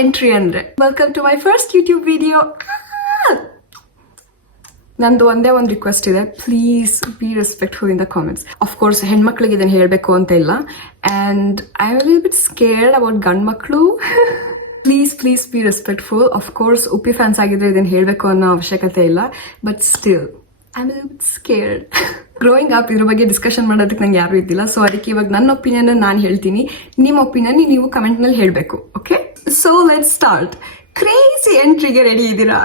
Entry ಅಂದ್ರೆ. Welcome to my first YouTube video. ನಂದು ಒಂದೇ ಒಂದು ರಿಕ್ವೆಸ್ಟ್ ಇದೆ, please be respectful in the comments. Of course ಹೆಣ್ಮಕ್ಳಿಗೆ ಇದನ್ನು ಹೇಳಬೇಕು ಅಂತ ಇಲ್ಲ, and I am little bit scared about ಗಂಡು ಮಕ್ಕಳು. Please be respectful. Of course Uppi fans ಆಗಿದ್ರೆ ಇದನ್ನು ಹೇಳಬೇಕು ಅನ್ನೋ ಅವಶ್ಯಕತೆ ಇಲ್ಲ, but still I am little bit scared. Growing up ಇದ್ರ ಬಗ್ಗೆ ಡಿಸ್ಕಷನ್ ಮಾಡೋದಕ್ಕೆ ನಂಗೆ ಯಾರು ಇದ್ದಿಲ್ಲ, ಸೊ ಅದಕ್ಕೆ ಇವಾಗ ನನ್ನ ಒಪಿನಿಯನ್ ನಾನು ಹೇಳ್ತೀನಿ, ನಿಮ್ಮ ಒಪಿನಿಯನ್ ನೀವು ಕಮೆಂಟ್ನಲ್ಲಿ ಹೇಳಬೇಕು. Okay, so let's start. Crazy ಎಂಟ್ರಿಗೆ ರೆಡಿ ಇದ್ದೀರಾ?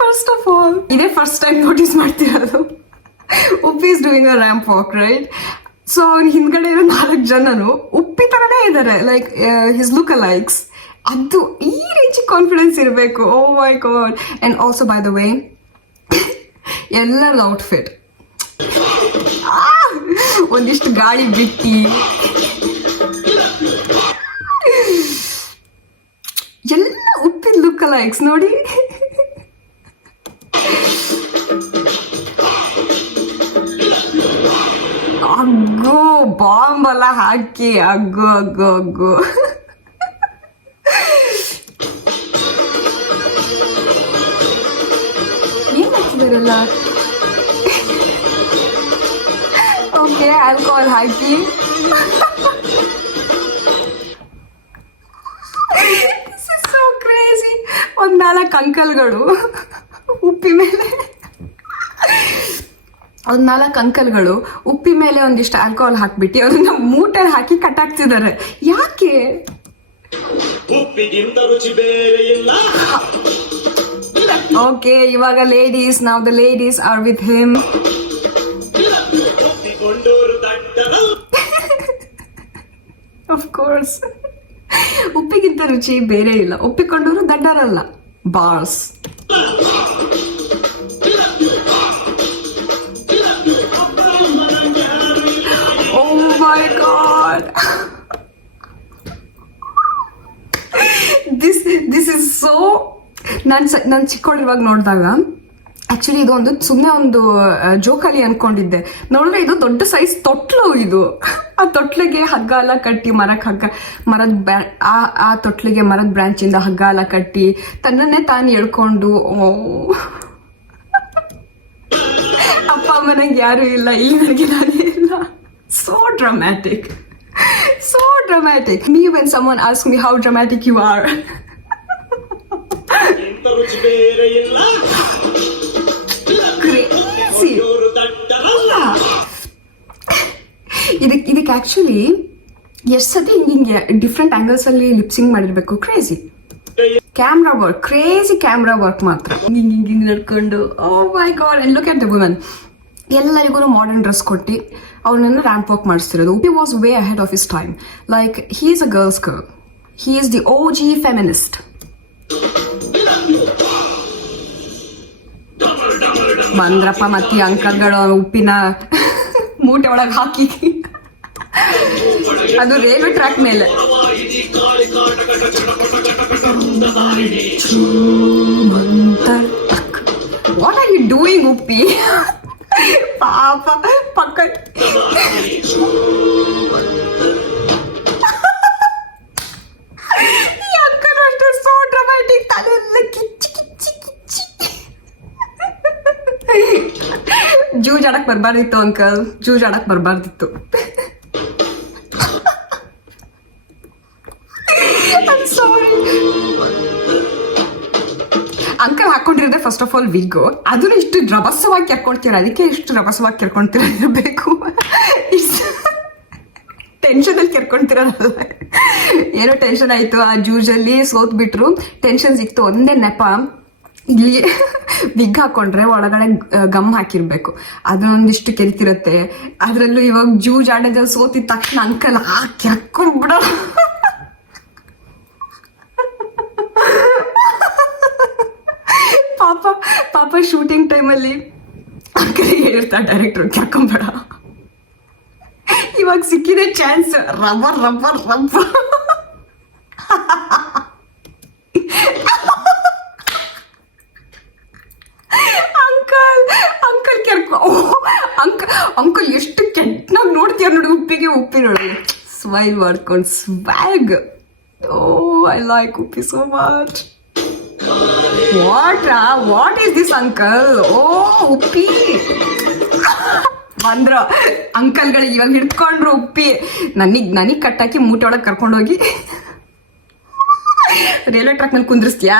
ಫಸ್ಟ್ ಆಫ್ ಆಲ್, ಇದೇ ಫಸ್ಟ್ ಟೈಮ್ ನೋಟಿಸ್ ಮಾಡ್ತಿರೋದು. Uppi is doing a ramp walk, right? So ಅವ್ನ ಹಿಂದ್ಗಡೆ ಇರೋ 4 ಜನನು ಉಪ್ಪಿ ತರನೇ ಇದ್ದಾರೆ, ಲೈಕ್ ಹಿಸ್ ಲುಕ್ ಲೈಕ್ಸ್. ಅದು ಈ ರೇಂಜ್ ಕಾನ್ಫಿಡೆನ್ಸ್ ಇರಬೇಕು. Oh my god. And also by the way, ಎಲ್ಲರ ಔಟ್ಫಿಟ್ ಒಂದಿಷ್ಟು ಗಾಳಿ ಬಿಟ್ಟಿ ಎಲ್ಲ ಉಪ್ಪಿನ ಲುಕ್ ಲೈಕ್ಸ್ ನೋಡಿ. ಅಗ್ಗೋ ಬಾಂಬ್ ಎಲ್ಲ ಹಾಕಿ ಅಗ್ಗೋ ಏನ್ ಹಾಕಿದಾರಲ್ಲ. ಓಕೆ, ಆಲ್ಕೋಹಾಲ್ ಹಾಕಿ ಸೋ ಕ್ರೇಜಿ. ಒಂದ್ 4 ಅಂಕಲ್ಗಳು ಉಪ್ಪಿ ಮೇಲೆ, ಒಂದ್ 4 ಅಂಕಲ್ಗಳು ಉಪ್ಪಿ ಮೇಲೆ ಒಂದಿಷ್ಟು ಆಲ್ಕೋಹಾಲ್ ಹಾಕ್ಬಿಟ್ಟು ಅದನ್ನ ಮೂಟೆ ಹಾಕಿ ಕಟ್ಟಾಕ್ತಿದ್ದಾರೆ. ಯಾಕೆ? ಓಕೆ, ಇವಾಗ ಲೇಡೀಸ್, ನಾವ್ the ladies are with him. Of course, ಉಪ್ಪಿಗಿಂತ ರುಚಿ ಬೇರೆ ಇಲ್ಲ. ಒಪ್ಪಿಕೊಂಡವರು ದಡ್ಡರಲ್ಲ, boss. Oh my god. This is so. ನಾನು ಚಿಕ್ಕವಳಿರುವಾಗ ನೋಡಿದಾಗ ಆಕ್ಚುಲಿ ಇದು ಒಂದು ಸುಮ್ಮನೆ ಒಂದು ಜೋಕಾಲಿ ಅನ್ಕೊಂಡಿದ್ದೆ. ನೋಡಿದ್ರೆ ಇದು ದೊಡ್ಡ ಸೈಜ್ ತೊಟ್ಲು. ಇದು ಆ ತೊಟ್ಲಿಗೆ ಹಗ್ಗ ಎಲ್ಲ ಕಟ್ಟಿ, ಆ ತೊಟ್ಲಿಗೆ ಮರದ ಬ್ರಾಂಚಿಂದ ಹಗ್ಗ ಎಲ್ಲ ಕಟ್ಟಿ ತನ್ನನ್ನೇ ತಾನು ಎಳ್ಕೊಂಡು, ಅಪ್ಪ ಅಮ್ಮನಿಗೆ ಯಾರು ಇಲ್ಲ, ಇಲ್ಲಿ ನನಗೆ ನಾನೇ ಇಲ್ಲ. So dramatic. Me, when someone asks me how dramatic you are. Crazy. ಇದಕ್ಕೆ ಆಕ್ಚುಲಿ ಎಷ್ಟು ಸತಿ ಹಿಂಗೆ ಡಿಫ್ರೆಂಟ್ ಆಂಗಲ್ಸ್ ಅಲ್ಲಿ ಲಿಪ್ಸಿಂಗ್ ಮಾಡಿರ್ಬೇಕು. Crazy camera work, crazy camera work ಮಾತ್ರ. ಹಿಂಗೆ ನಡ್ಕೊಂಡು, oh my god. And look at the woman. ಎಲ್ಲರಿಗೂ ಮಾಡರ್ನ್ ಡ್ರೆಸ್ ಕೊಟ್ಟು ಅವನನ್ನು ರ್ಯಾಂಪ್ ವಾಕ್ ಮಾಡಿಸ್ತಿರೋದು. Uppi was way ahead of his time. Like he is a girls girl. He is the OG feminist. ಬಂದ್ರಪ್ಪ ಮತ್ತೆ ಅಂಕಲ್ಗಳು ಉಪ್ಪಿನ ಮೂಟೆ ಒಳಗೆ ಹಾಕಿ, ಅದು ರೈಲ್ವೆ ಟ್ರ್ಯಾಕ್ ಮೇಲೆ. What are you doing Uppi? ಪಾಪ ಪಕ್ಕ ಈ ಅಕ್ಕನು ಅಷ್ಟೇ ಸೋ ಡ್ರಾಮ್ಯಾಟಿಕ್. ತಲೆಲ್ಲ ಕಿಚ್ಚಿ. ಜೂಜ್ ಆಡಕ್ ಬರ್ಬಾರ್ದಿತ್ತು ಅಂಕಲ್, ಜೂಜ್ ಆಡಕ್ ಬರ್ಬಾರ್ದಿತ್ತು. ಅಂಕಲ್ ಹಾಕೊಂಡಿರೋದೇ ಫಸ್ಟ್ ಆಫ್ ಆಲ್ ವಿಗ್ಗು. ಅದನ್ನು ಇಷ್ಟು ರಭಸವಾಗಿ ಹಾಕೊಳ್ತೀರ, ಅದಕ್ಕೆ ಇಷ್ಟು ರಭಸವಾಗಿ ಕೆರ್ಕೊಂತಿರಬೇಕು. ಟೆನ್ಷನಲ್ಲಿ ಕೆರ್ಕೊಂತಿರೋದಲ್ಲ. ಏನೋ ಟೆನ್ಷನ್ ಆಯ್ತು, ಆ ಜೂಜಲ್ಲಿ ಸೋತ್ ಬಿಟ್ರು, ಟೆನ್ಷನ್ ಸಿಕ್ತು. ಒಂದೇ ನೆಪ, ಇಲ್ಲಿ ವಿಗ್ ಹಾಕೊಂಡ್ರೆ ಒಳಗಡೆ ಗಮ್ ಹಾಕಿರ್ಬೇಕು, ಅದೊಂದಿಷ್ಟು ಕೆರಿತಿರತ್ತೆ. ಅದ್ರಲ್ಲೂ ಇವಾಗ ಜೂಜ್ ಆಡೋದ್ರಲ್ಲಿ ಸೋತಿದ ತಕ್ಷಣ ಅಂಕಲ್ ಕೆರ್ಕೊಂಡ್ಬಿಡ. ಪಾಪ ಶೂಟಿಂಗ್ ಟೈಮಲ್ಲಿ ಅಂಕಲ್ ಹೇಳಿರ್ತಾರೆ ಡೈರೆಕ್ಟರ್, ಕೆರ್ಕೊಂಬೇಡ, ಇವಾಗ ಸಿಕ್ಕಿದೆ ಚಾನ್ಸ್, ರಬ್ಬರ್. ಅಂಕಲ್ ಎಷ್ಟು ಕೆಟ್ಟನಾಗಿ ನೋಡ್ತೀಯ ನೋಡಿ ಉಪ್ಪಿಗೆ. ಉಪ್ಪಿ ನೋಡಿ ಸ್ಮೈಲ್ ಮಾಡ್ಕೊಂಡು swag. Oh I like Uppi so much. What is this uncle? Oh Uppi ಬಂದ್ರ ಅಂಕಲ್ಗಳಿಗೆ ಇವಾಗ ಹಿಡ್ಕೊಂಡ್ರು ಉಪ್ಪಿ. ನನಗ್ ಕಟ್ಟಾಕಿ ಮೂಟೆ ಒಳಗೆ ಕರ್ಕೊಂಡೋಗಿ ರೈಲ್ವೆ ಟ್ರ್ಯಾಕ್ ಮೇಲೆ ಕುಂದ್ರಿಸ್ತೀಯಾ?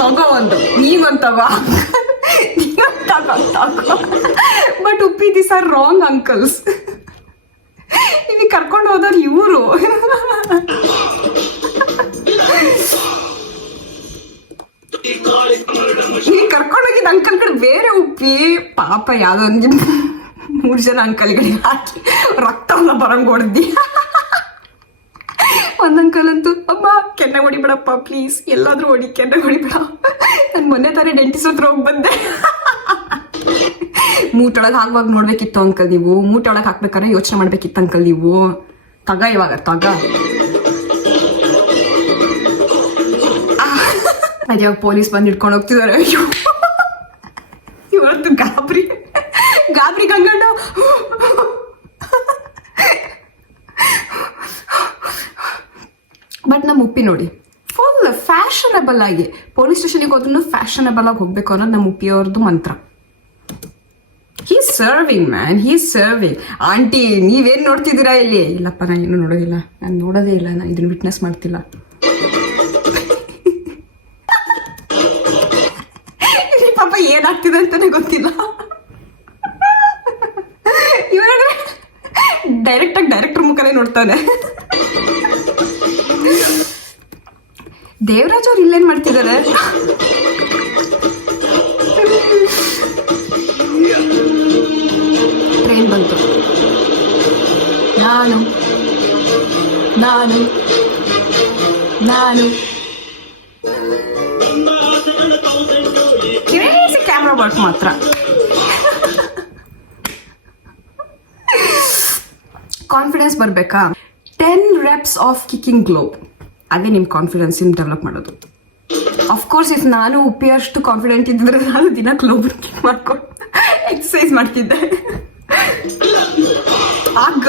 ತಗೋ ಒಂದು, ನೀವೊಂದು ತಗೋ but Uppi this are wrong uncles. ನಿಮಗೆ ಕರ್ಕೊಂಡು ಹೋದವ್ರು ಇವರು. ಈಗ ಕರ್ಕೊಂಡೋಗಿದ್ದ ಅಂಕಲ್ಗಳು ಬೇರೆ ಉಪ್ಪಿ. ಪಾಪ ಯಾವ್ದೋ ಒಂದು 3 ಜನ ಅಂಕಲ್ಗಳಿಗೆ ಹಾಕಿ ರಕ್ತವನ್ನ ಬರಂಗ್ ಹೊಡ್ದಿ. ಒಂದ್ ಅಂಕಲ್ ಅಂತೂ ಅಮ್ಮ ಕೆನ್ನೆ ಹೊಡಿಬೇಡಪ್ಪ ಪ್ಲೀಸ್, ಎಲ್ಲಾದ್ರೂ ಹೊಡಿ, ಕೆನ್ನೆ ಹೊಡಿಬೇಡ. ನಾನು ಮೊನ್ನೆ ತಾನೇ ಡೆಂಟಿಸ್ಟ್ ಹತ್ರ ಹೋಗಿ ಬಂದೆ. ಮೂಟೊಳಗೆ ಹಾಕುವಾಗ ನೋಡ್ಬೇಕಿತ್ತು ಅಂಕಲ್ ನೀವು. ಮೂಟೊಳಗೆ ಹಾಕ್ಬೇಕಾದ್ರೆ ಯೋಚನೆ ಮಾಡ್ಬೇಕಿತ್ತು ಅಂಕಲ್ ನೀವು. ಇವಾಗ ಅದ್ಯಾವ ಪೊಲೀಸ್ ಬಂದು ಹಿಡ್ಕೊಂಡು ಹೋಗ್ತಿದಾರೆ. ಇವತ್ತು ಗಾಬರಿ ಗಂಗಣ್ಣ. ಬಟ್ ನಮ್ಮ ಉಪ್ಪಿ ನೋಡಿ ಫುಲ್ ಫ್ಯಾಷನಬಲ್ ಆಗಿ ಪೊಲೀಸ್ ಸ್ಟೇಷನ್ಗೆ ಹೋದ್ರೂ ಫ್ಯಾಷನಬಲ್ ಆಗಿ ಹೋಗ್ಬೇಕು ಅನ್ನೋದು ನಮ್ಮ ಉಪ್ಪಿಯವ್ರದ್ದು ಮಂತ್ರ. ಹೀ ಸರ್ವಿಂಗ್ ಮ್ಯಾನ್, ಹೀ ಸರ್ವಿಂಗ್. ಆಂಟಿ ನೀವೇನ್ ನೋಡ್ತಿದ್ದೀರಾ ಇಲ್ಲಿ? ಇಲ್ಲಪ್ಪ ನಾನು ಏನು ನೋಡೋದಿಲ್ಲ, ನಾನು ನೋಡೋದೇ ಇಲ್ಲ, ನಾನು ಇದನ್ನ ವಿಟ್ನೆಸ್ ಮಾಡ್ತಿಲ್ಲ. ಪಾಪ ಏನಾಗ್ತಿದೆ ಅಂತಾನೆ ಗೊತ್ತಿಲ್ಲ. ಇವಾಗ ಡೈರೆಕ್ಟರ್ ಮುಖನೇ ನೋಡ್ತಾನೆ. ದೇವರಾಜ್ ಅವ್ರು ಇಲ್ಲೇನ್ ಮಾಡ್ತಿದ್ದಾರೆ? ಟ್ರೈನ್ ಬಂತು. ನಾನು ಕ್ಯಾಮ್ರಾ ವರ್ಕ್ ಮಾತ್ರ. ಕಾನ್ಫಿಡೆನ್ಸ್ ಬರ್ಬೇಕಾ? 10 reps ಆಫ್ ಕಿಕ್ಕಿಂಗ್ ಗ್ಲೋಬ್. ಅದೇ ನಿಮ್ಮ ಕಾನ್ಫಿಡೆನ್ಸ್ ಡೆವಲಪ್ ಮಾಡೋದು. ಅಫ್ಕೋರ್ಸ್ ಇಫ್ ನಾನು ಉಪ್ಪಿ ಅಷ್ಟು ಕಾನ್ಫಿಡೆಂಟ್ ಇದ್ದಿದ್ರೆ ನಾನು ದಿನ ಗ್ಲೋಬ್ ಕಿಕ್ ಮಾಡ್ಕೊಂಡು ಎಕ್ಸಸೈಸ್ ಮಾಡ್ತಿದ್ದೆ. ಆಗ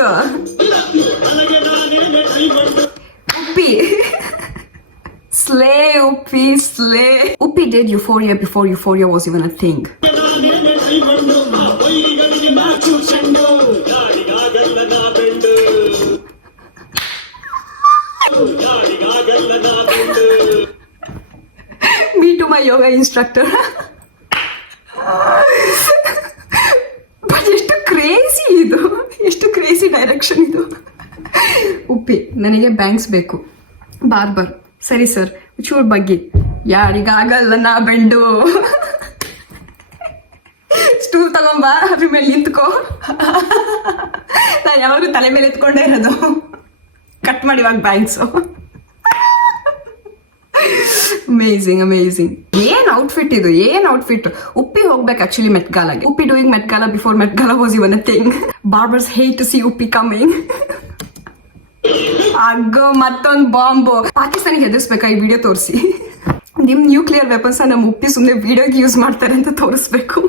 Uppi slay, Uppi slay. Uppi did Euphoria before Euphoria was even a thing. Me to my yoga instructor. But ಎಷ್ಟು ಕ್ರೇಜಿ ಇದು, ಎಷ್ಟು ಕ್ರೇಜಿ ಡೈರೆಕ್ಷನ್ ಇದು. ಉಪ್ಪಿ ನನಗೆ ಬ್ಯಾಂಕ್ಸ್ ಬೇಕು. ಬಾರ್ಬರ್ ಸರಿ ಸರ್ ಚೂರ್ ಬಗ್ಗೆ ಯಾರಿಗಾಗಲ್ಲ ನಾ ಬೆಂಡು. ಸ್ಟೂಲ್ ತಗೊಂಬಾ, ಅದ್ರ ಮೇಲೆ ನಿಂತ್ಕೋ. ನಾನು ಯಾವಾಗಲೂ ತಲೆ ಮೇಲೆ ಎತ್ಕೊಂಡೇ ಇರೋದು. ಕಟ್ ಮಾಡಿ ಇವಾಗ ಬ್ಯಾಂಕ್ಸು. ಅಮೇಝಿಂಗ್. ಏನ್ ಔಟ್ಫಿಟ್ ಇದು, ಏನ್ ಔಟ್ಫಿಟ್. ಉಪ್ಪಿ ಹೋಗ್ಬೇಕು ಆಕ್ಚುಲಿ ಮೆಟ್ಗಾಲಾಗೆ. Uppi doing Met Gala before Met Gala was even a thing. Barbers hate to see Uppi coming. ಅಗ್ಗ ಮತ್ತೊಂದು ಬಾಂಬು. ಪಾಕಿಸ್ತಾನಿಗೆ ಹೆದರ್ಸ್ಬೇಕಾ ಈ ವಿಡಿಯೋ ತೋರಿಸಿ? ನಿಮ್ ನ್ಯೂಕ್ಲಿಯರ್ ವೆಪನ್ಸ್ ನಮ್ಮ ಉಪ್ಪಿ ಸುಮ್ಮನೆ ವಿಡಿಯೋಗೆ ಯೂಸ್ ಮಾಡ್ತಾರೆ ಅಂತ ತೋರಿಸ್ಬೇಕು.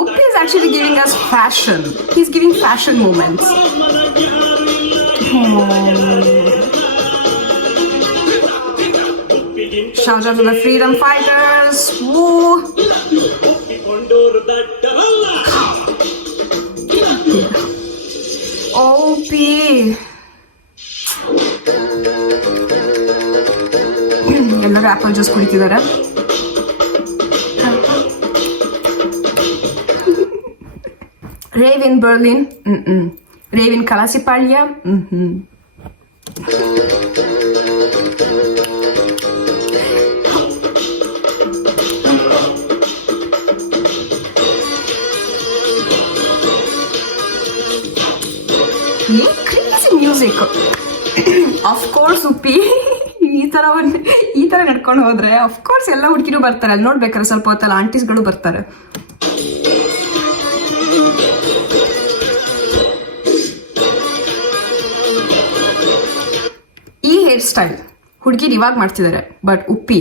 Uppi is actually giving us fashion. He's giving fashion moments. Shout out to the freedom fighters. Woo! Uppi. ಎಲ್ಲರೂ ಆಪಲ್ ಜ್ಯೂಸ್ ಕುಡಿತಿದ್ದಾರೆ. Rave in Berlin, rave in Kalasipalya. Crazy music. Of course Uppi ಈ ತರ ನಡ್ಕೊಂಡು ಹೋದ್ರೆ ಅಫ್ಕೋರ್ಸ್ ಎಲ್ಲ ಹುಡುಗಿರು ಬರ್ತಾರೆ. ಅಲ್ಲಿ ನೋಡ್ಬೇಕಾರೆ ಸ್ವಲ್ಪ ಹೊತ್ತಲ್ಲ ಆಂಟೀಸ್ಗಳು ಬರ್ತಾರೆ. ಈ ಹೇರ್ ಸ್ಟೈಲ್ ಹುಡುಗಿರು ಇವಾಗ ಮಾಡ್ತಿದ್ದಾರೆ, ಬಟ್ ಉಪ್ಪಿ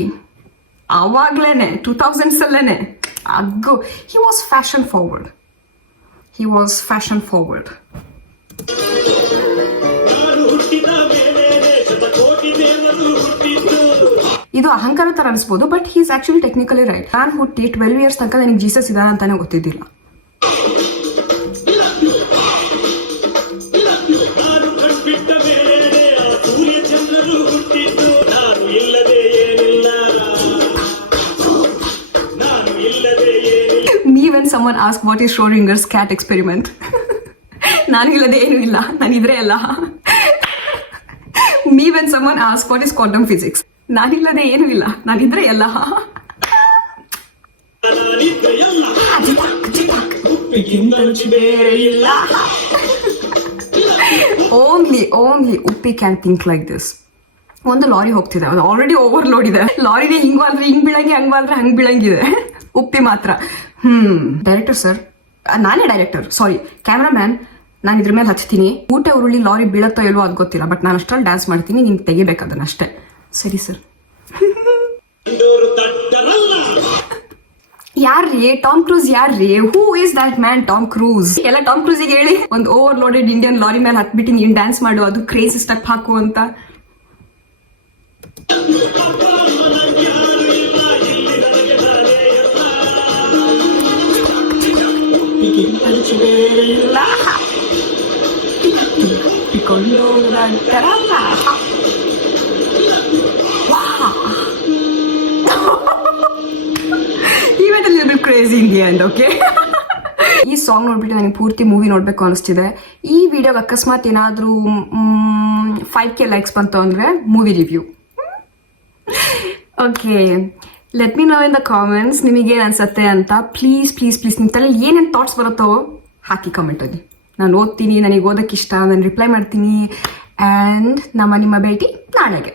ಆವಾಗ್ಲೇನೆ 2000s ಅಲ್ಲೇನೆ ಅಗ್ಗು ಹಿ ವಾಸ್ ಫ್ಯಾಷನ್ ಫಾರ್ವರ್ಡ್. ಇದು ಅಹಂಕಾರ ತರ ಅನಿಸ್ಬೋದು, but he is actually technically right. ನಾನು ಹುಟ್ಟಿ 12 years ತನಕ ನನಗೆ ಜೀಸಸ್ ಇದಾನ ಅಂತಾನೆ ಗೊತ್ತಿದ್ದಿಲ್ಲ. Me when someone asks what is Schrodinger's cat experiment, ನಾನು ಇಲ್ಲದೆ ಏನು ಇಲ್ಲ, ನಾನಿದ್ರೆ ಅಲ್ಲ. Me when someone asks what is quantum physics, ನಾನಿಲ್ಲದೆ ಏನು ಇಲ್ಲ, ನಾನಿದ್ರೆ ಅಲ್ಲ. Only Uppi can think like this. ಒಂದು ಲಾರಿ ಹೋಗ್ತಿದೆ, ಅದು ಆಲ್ರೆಡಿ ಓವರ್ಲೋಡ್ ಇದೆ. ಲಾರಿನೇ ಹಿಂಗ್ ಬಂದ್ರೆ ಹಿಂಗ್ ಬೀಳಂಗೆ, ಹಂಗ್ ಬಂದ್ರೆ ಹಂಗ್ ಬೀಳಂಗಿದೆ. ಉಪ್ಪಿ ಮಾತ್ರ ಡೈರೆಕ್ಟರ್ ಸರ್, ನಾನೇ ಡೈರೆಕ್ಟರ್, ಸಾರಿ ಕ್ಯಾಮ್ರಾಮ್ಯಾನ್, ನಾನು ಇದ್ರ ಮೇಲೆ ಹಚ್ತೀನಿ. ಊಟ ಉರುಳಿ ಲಾರಿ ಬೀಳತ್ತೋ ಇಲ್ವೋ ಅದು ಗೊತ್ತಿಲ್ಲ, ಬಟ್ ನಾನು ಅಷ್ಟ್ರಲ್ಲಿ ಡ್ಯಾನ್ಸ್ ಮಾಡ್ತೀನಿ, ನಿಮ್ಗೆ ತೆಗಿಬೇಕು ಅದನ್ನ ಅಷ್ಟೇ. ಸರಿ ಸರ್. ಯಾರ್ರೀ ಟಾಮ್ ಕ್ರೂಸ್? ಯಾರ್ರೀ? Who is that man Tom Cruise? ಎಲ್ಲ ಟಾಮ್ ಕ್ರೂಸಿಗೆ ಹೇಳಿ ಒಂದು ಓವರ್ಲೋಡೆಡ್ ಇಂಡಿಯನ್ ಲಾರಿ ಮೇಲೆ ಹತ್ಬಿಟ್ಟು ನೀನ್ ಡ್ಯಾನ್ಸ್ ಮಾಡು, ಅದು ಕ್ರೇಜಿ ಸ್ಟೆಪ್ ಹಾಕು ಅಂತ. Even a little bit crazy in the end, okay? ಈ ಸಾಂಗ್ ನೋಡ್ಬಿಟ್ಟು ನನಗೆ ಪೂರ್ತಿ ಮೂವಿ ನೋಡ್ಬೇಕು ಅನಿಸ್ತಿದೆ. ಈ ವಿಡಿಯೋಗೆ ಅಕಸ್ಮಾತ್ ಏನಾದರೂ 5K ಲೈಕ್ಸ್ ಬಂತು ಅಂದರೆ movie review. Okay, let me no in the comments ನಿಮಗೇನು ಅನ್ಸುತ್ತೆ ಅಂತ. ಪ್ಲೀಸ್ ನಿಮ್ಮ ತಲೆಯಲ್ಲಿ ಏನೇನು ಥಾಟ್ಸ್ ಬರುತ್ತೋ ಹಾಕಿ ಕಮೆಂಟಲ್ಲಿ. ನಾನು ಓದ್ತೀನಿ, ನನಗೆ ಓದೋಕ್ಕಿಷ್ಟ, ನಾನು ರಿಪ್ಲೈ ಮಾಡ್ತೀನಿ. ಆ್ಯಂಡ್ ನಿಮ್ಮ ಭೇಟಿ ನಾಳೆಗೆ.